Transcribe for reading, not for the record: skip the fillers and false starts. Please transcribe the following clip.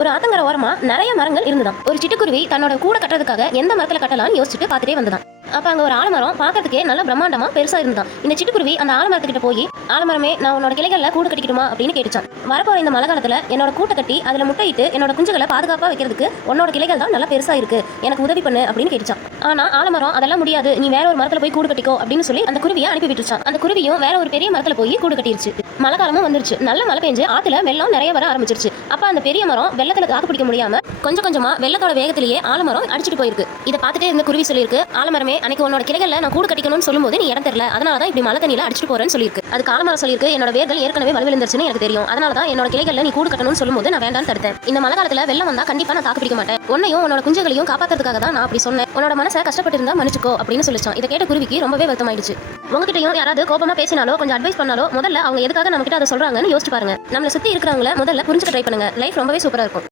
ஒரு ஆத்தங்கர ஓரமா நிறைய மரங்கள் இருந்துதான். ஒரு சிட்டுக்குருவி தன்னோட கூட கட்டுறதுக்காக எந்த மரத்துல கட்டலாம்னு யோசிச்சுட்டு பார்த்துட்டே வந்ததான். அப்ப அங்க ஒரு ஆலமரம் பார்க்கறதுக்கே நல்ல பிரம்மாண்டமா பெருசா இருந்துதான். இந்த சிட்டுக்குருவி அந்த ஆலமரத்துக்கிட்ட போய், ஆலமரமே நான் உன்னோட கிளைகள்ல கூடு கட்டிக்கிட்டுமா அப்படின்னு கேட்டுச்சான். வரப்போற இந்த மழை காலத்துல என்னோட கூட்டை கட்டி அதுல முட்டையிட்டு என்னோட குஞ்சுகளை பாதுகாப்பா வைக்கிறதுக்கு உன்னோட கிளைகள் தான் நல்லா பெருசா இருக்கு, எனக்கு உதவி பண்ணு அப்படின்னு கேட்டுச்சான். ஆனா ஆலமரம் அதெல்லாம் முடியாது, நீ வேற ஒரு மரத்துல போய் கூடு கட்டிக்கோ அப்படின்னு சொல்லி அந்த குருவியை அனுப்பி விட்டுச்சான். அந்த குருவியும் வேற ஒரு பெரிய மரத்துல போய் கூடு கட்டிருச்சு. மழை காலமும் வந்துருச்சு. நல்ல மழை பெஞ்சு ஆத்துல வெள்ளம் நிறைய வர ஆரம்பிச்சிருச்சு. அப்ப அந்த பெரிய மரம் வெள்ளத்துல தாக்கு பிடிக்க முடியாம கொஞ்சம் கொஞ்சமா வெள்ளத்தோட வேகத்திலேயே ஆலமரம் அடிச்சுட்டு போயிருக்கு. இதை பார்த்துட்டே இருந்த குருவி சொல்லியிருக்கு, ஆலமரமே அன்னைக்கு உன்னோட கிளைகள்ல நான் கூடு கட்டிக்கணும்னு சொல்லும்போது நீ இடம் தெரியல, அதனாலதான் இப்படி மழை தண்ணியில அடிச்சுட்டு போறேன்னு சொல்லியிருக்கு. அதுக்கு ஆலமரம் சொல்லியிருக்கு, என்னோட வேர்கள் ஏற்கனவே வலுவிழந்துருச்சுன்னு எனக்கு தெரியும், அதனாலதான் என்னோட கிளைகள்ல நீ கூடு கட்டணும்னு சொல்லும்போது நான் வேண்டாம்னு தடுத்தேன். இந்த மழை காலத்துல வெள்ளம் வந்தா கண்டிப்பா நான் தாக்கு பிடிக்க மாட்டேன், உன்னையும் உன்னோட குஞ்சுகளையும் காப்பாத்துறதுக்காக தான் நான் அப்படி சொன்னேன், உன்னோட மனசை கஷ்டப்பட்டு இருந்தா மன்னிச்சுக்கோ அப்படின்னு சொல்லிச்சான். இதை கேட்ட குருவிக்கு ரொம்பவே வருத்தமாயிடுச்சு. உங்ககிட்டயும் யாராவது கோபமா பேசினாலோ கொஞ்சம் அட்வைஸ் பண்ணாலோ முதல்ல அவங்க எதுக்காக நம்ம கிட்ட அதை சொல்றாங்கன்னு யோசிச்சு பாருங்க. நம்மளை சுத்தி இருக்கிறவங்கள முதல்ல புரிஞ்சுக்க ட்ரை பண்ணுங்க. லைஃப் ரொம்பவே சூப்பரா இருக்கும்.